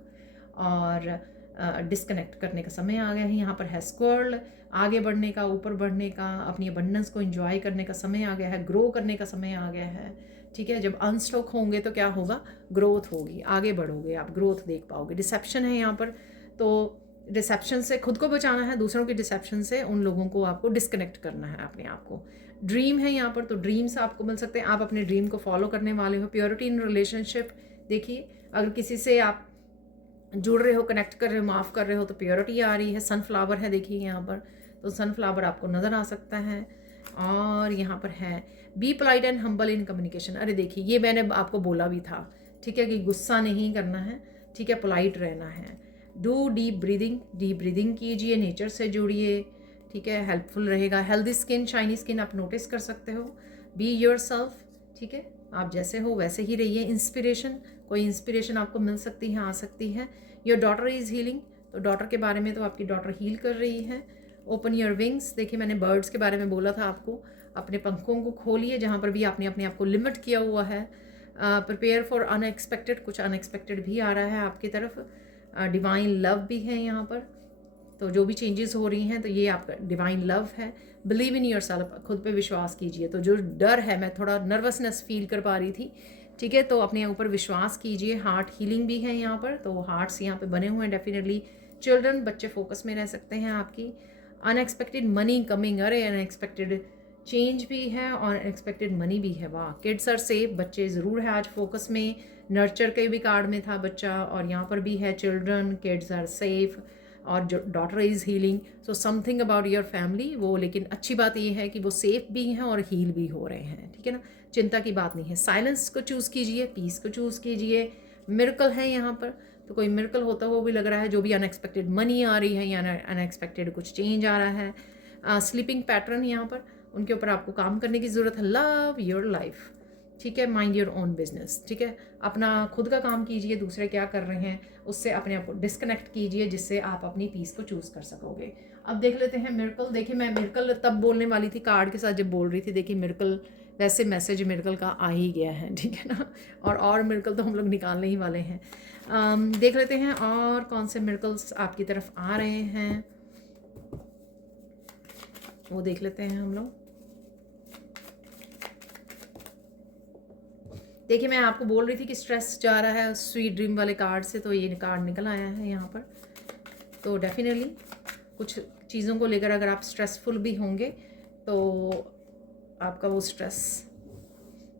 और डिस्कनेक्ट करने का समय आ गया है। यहाँ पर है स्क्वार्ल, आगे बढ़ने का, ऊपर बढ़ने का, अपनी अबंडेंस को एंजॉय करने का समय आ गया है, ग्रो करने का समय आ गया है, ठीक है। जब अनस्टॉक होंगे तो क्या होगा, ग्रोथ होगी, आगे बढ़ोगे आप, ग्रोथ देख पाओगे। डिसेप्शन है यहाँ पर, तो डिसेप्शन से खुद को बचाना है, दूसरों की डिसेप्शन से उन लोगों को आपको डिस्कनेक्ट करना है अपने आप को। ड्रीम है यहाँ पर, तो ड्रीम्स आपको मिल सकते हैं, आप अपने ड्रीम को फॉलो करने वाले हो। प्योरिटी इन रिलेशनशिप, देखिए अगर किसी से आप जुड़ रहे हो, कनेक्ट कर रहे हो, माफ़ कर रहे हो, तो प्योरिटी आ रही है। सनफ्लावर है देखिए यहाँ पर, तो सनफ्लावर आपको नज़र आ सकता है। और यहाँ पर है be polite and humble in communication. अरे देखिए, ये मैंने आपको बोला भी था, ठीक है, कि गुस्सा नहीं करना है, ठीक है, पोलाइट रहना है। डू डीप ब्रीदिंग कीजिए, नेचर से जुड़िए, ठीक है, हेल्पफुल रहेगा। हेल्दी स्किन, शाइनी स्किन आप नोटिस कर सकते हो। बी योर सेल्फ, ठीक है, आप जैसे हो वैसे ही रहिए। इंस्पिरेशन, कोई इंस्पिरेशन आपको मिल सकती है, आ सकती है। योर डॉटर इज़ हीलिंग, तो डॉटर के बारे में तो आपकी डॉटर हील कर रही है। ओपन योर विंग्स, देखिए मैंने बर्ड्स के बारे में बोला था आपको, अपने पंखों को खोलिए जहाँ पर भी आपने अपने आप को लिमिट किया हुआ है। प्रिपेयर फॉर अनएक्सपेक्टेड, कुछ अनएक्सपेक्टेड भी आ रहा है आपकी तरफ। डिवाइन लव भी है यहाँ पर, तो जो भी चेंजेस हो रही हैं तो ये आपका डिवाइन लव है। बिलीव इन योर सेल्फ, खुद पे विश्वास कीजिए। तो जो डर है, मैं थोड़ा नर्वसनेस फील कर पा रही थी, ठीक है, तो अपने ऊपर विश्वास कीजिए। हार्ट हीलिंग भी है यहाँ पर, तो हार्ट्स यहाँ पे बने हुए हैं डेफिनेटली। चिल्ड्रन, बच्चे फोकस में रह सकते हैं आपकी। अनएक्सपेक्टेड मनी कमिंग, अरे अनएक्सपेक्टेड चेंज भी है और अनएक्सपेक्टेड मनी भी है, वाह। किड्स आर सेफ, बच्चे ज़रूर है आज फोकस में। नर्चर के भी कार्ड में था बच्चा, और यहाँ पर भी है चिल्ड्रन, किड्स आर सेफ, और जो daughter is healing. So something about your family वो, लेकिन अच्छी बात ये है कि वो सेफ भी हैं और हील भी हो रहे हैं, ठीक है ना, चिंता की बात नहीं है। साइलेंस को चूज़ कीजिए, पीस को चूज़ कीजिए। मिरेकल है यहाँ पर, तो कोई मिरेकल होता हुआ भी लग रहा है। जो भी अनएक्सपेक्टेड मनी आ रही है या अनएक्सपेक्टेड कुछ चेंज आ रहा है। स्लीपिंग पैटर्न यहाँ पर, उनके ऊपर आपको काम करने की ज़रूरत है। लव योर लाइफ, ठीक है, माइंड योर ओन बिजनेस, ठीक है, अपना खुद का काम कीजिए, दूसरे क्या कर रहे हैं उससे अपने आप को डिस्कनेक्ट कीजिए, जिससे आप अपनी पीस को चूज़ कर सकोगे। अब देख लेते हैं मिरेकल। देखिए मैं मिरेकल तब बोलने वाली थी कार्ड के साथ जब बोल रही थी, देखिए मिरेकल, वैसे मैसेज मिरेकल का आ ही गया है, ठीक है ना, और मिरेकल तो हम लोग निकालने ही वाले हैं। देख लेते हैं और कौन से मिरेकल्स आपकी तरफ आ रहे हैं, वो देख लेते हैं हम लोग। देखिए मैं आपको बोल रही थी कि स्ट्रेस जा रहा है स्वीट ड्रीम वाले कार्ड से, तो ये कार्ड निकल आया है यहाँ पर। तो डेफिनेटली कुछ चीज़ों को लेकर अगर आप स्ट्रेसफुल भी होंगे तो आपका वो स्ट्रेस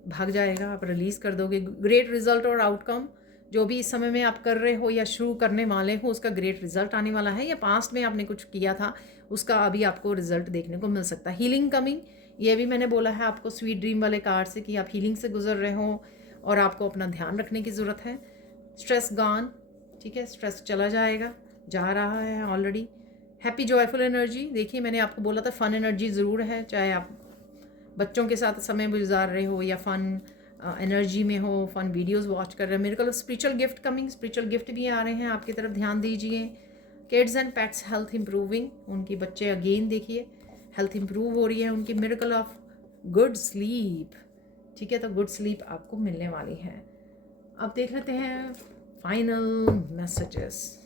भाग जाएगा, आप रिलीज़ कर दोगे। ग्रेट रिजल्ट और आउटकम, जो भी इस समय में आप कर रहे हो या शुरू करने वाले हो, उसका ग्रेट रिजल्ट आने वाला है, या पास्ट में आपने कुछ किया था उसका अभी आपको रिजल्ट देखने को मिल सकता है। हीलिंग कमिंग, ये भी मैंने बोला है आपको स्वीट ड्रीम वाले कार्ड से कि आप हीलिंग से गुजर रहे हो और आपको अपना ध्यान रखने की ज़रूरत है। स्ट्रेस गॉन, ठीक है, स्ट्रेस चला जाएगा, जा रहा है ऑलरेडी। हैप्पी जॉयफुल एनर्जी, देखिए मैंने आपको बोला था फन एनर्जी ज़रूर है, चाहे आप बच्चों के साथ समय गुजार रहे हो या फन एनर्जी में हो, फन वीडियोस वॉच कर रहे हो। मेरे को spiritual gift coming, spiritual gift भी आ रहे हैं आपकी तरफ, ध्यान दीजिए। Kids and pets health improving, उनकी बच्चे अगेन देखिए हेल्थ इंप्रूव हो रही है उनकी। मिरेकल ऑफ गुड स्लीप, ठीक है, तो गुड स्लीप आपको मिलने वाली है। अब देख लेते हैं फाइनल मैसेजेस।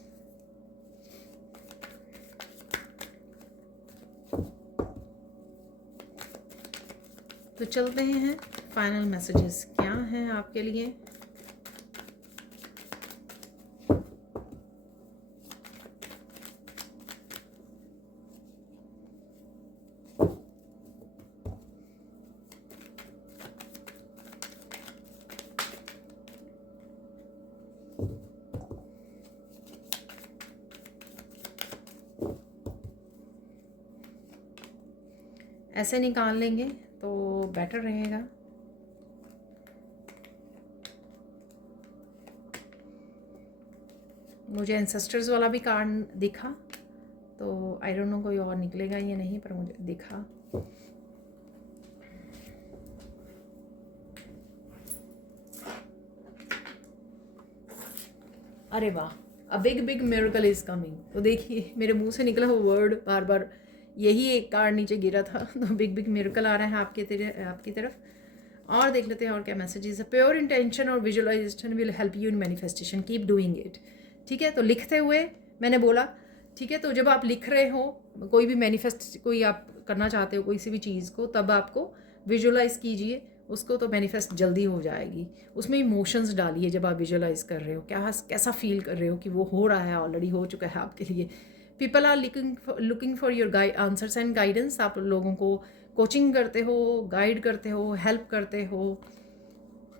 तो चलते हैं फाइनल मैसेजेस क्या हैं आपके लिए। ऐसे निकाल लेंगे तो बेटर रहेगा। मुझे एंसेस्टर्स वाला भी कार्ड दिखा, तो आई डोंट नो कोई और निकलेगा या नहीं, पर मुझे दिखा। अरे वाह, a big big miracle is coming. तो देखिए मेरे मुंह से निकला वो वर्ड बार बार, यही एक कार्ड नीचे गिरा था। तो बिग बिग मिरेकल आ रहा है आपकी तरफ। और देख लेते हैं और क्या मैसेजेस है। प्योर इंटेंशन और visualisation will help you in manifestation, keep doing it. ठीक है, तो लिखते हुए मैंने बोला, ठीक है, तो जब आप लिख रहे हो कोई भी मैनिफेस्ट, कोई आप करना चाहते हो कोई सी भी चीज़ को, तब आपको विजुअलाइज कीजिए उसको, तो मैनिफेस्ट जल्दी हो जाएगी। उसमें इमोशंस डालिए जब आप विजुअलाइज कर रहे हो, कैसा फील कर रहे हो कि वो हो रहा है, ऑलरेडी हो चुका है आपके लिए। People are looking for your answers and guidance. आप लोगों को कोचिंग करते हो, गाइड करते हो, हेल्प करते हो,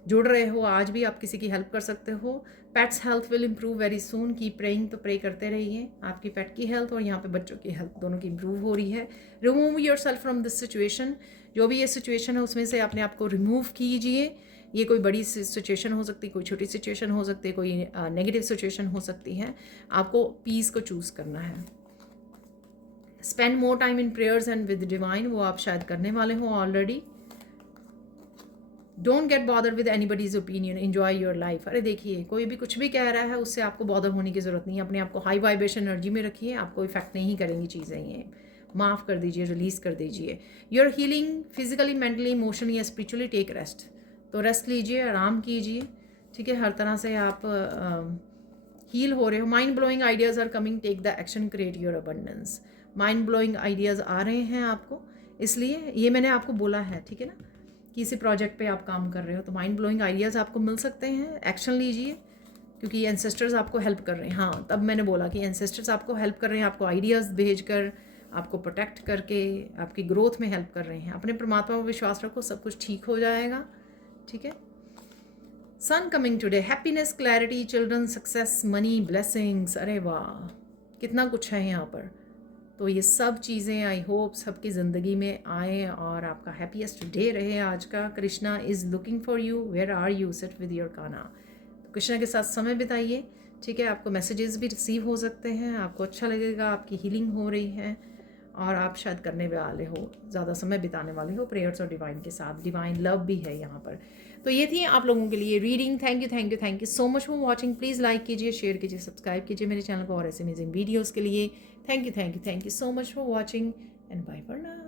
जुड़ रहे हो, आज भी आप किसी की हेल्प कर सकते हो। Pets health will improve very soon, की प्रेइंग, तो प्रे करते रहिए। आपकी पेट की हेल्थ और यहाँ पे बच्चों की हेल्थ दोनों की इम्प्रूव हो रही है। Remove your self from this situation, जो भी ये सिचुएशन है उसमें से अपने आप को रिमूव कीजिए। ये कोई बड़ी सिचुएशन हो सकती है, कोई छोटी सिचुएशन हो सकती है, कोई नेगेटिव सिचुएशन हो सकती है। आपको पीस को चूज़ करना है। Spend more time in prayers and with divine, वो आप शायद करने वाले हो already. Don't get bother with anybody's opinion, enjoy your life. अरे देखिए कोई भी कुछ भी कह रहा है उससे आपको बॉदर होने की ज़रूरत नहीं है। अपने आप को हाई वाइब्रेशन एनर्जी में रखिए, आपको इफेक्ट नहीं करेंगी चीज़ें ये। माफ़ कर दीजिए, रिलीज़ कर दीजिए। Your healing physically, mentally, emotionally या स्पिरिचुअली, टेक रेस्ट। तो रेस्ट लीजिए, आराम कीजिए। ठीक है, हर तरह से आप हील हो रहे हो। Mind blowing ideas are coming, take the action, create your abundance. Mind blowing ideas आ रहे हैं आपको, इसलिए ये मैंने आपको बोला है, ठीक है ना, किसी प्रोजेक्ट पे आप काम कर रहे हो तो माइंड ब्लोइंग आइडियाज़ आपको मिल सकते हैं। एक्शन लीजिए, क्योंकि एंसेस्टर्स आपको हेल्प कर रहे हैं। हाँ, तब मैंने बोला कि एंसेस्टर्स आपको हेल्प कर रहे हैं, आपको आइडियाज़ भेज कर, आपको प्रोटेक्ट करके, आपकी ग्रोथ में हेल्प कर रहे हैं। अपने परमात्मा पर विश्वास रखो, सब कुछ ठीक हो जाएगा। ठीक है। Son coming today, happiness, clarity, children, success, money, blessings. अरे वाह, कितना कुछ है यहाँ पर। तो ये सब चीज़ें आई होप सबकी ज़िंदगी में आए और आपका हैप्पीएस्ट डे रहे आज का। Krishna is looking for you, where are you, sit with your Kanha. तो कृष्णा के साथ समय बिताइए। ठीक है, आपको मैसेजेस भी रिसीव हो सकते हैं, आपको अच्छा लगेगा, आपकी हीलिंग हो रही है और आप शायद करने वाले हो, ज़्यादा समय बिताने वाले हो प्रेयर्स और डिवाइन के साथ। डिवाइन लव भी है यहाँ पर। तो ये थी आप लोगों के लिए reading. Thank you so much for watching. Please like कीजिए, शेयर कीजिए, सब्सक्राइब कीजिए मेरे चैनल को और ऐसे अमेजिंग वीडियोज़ के लिए। Thank you so much for watching and bye for now.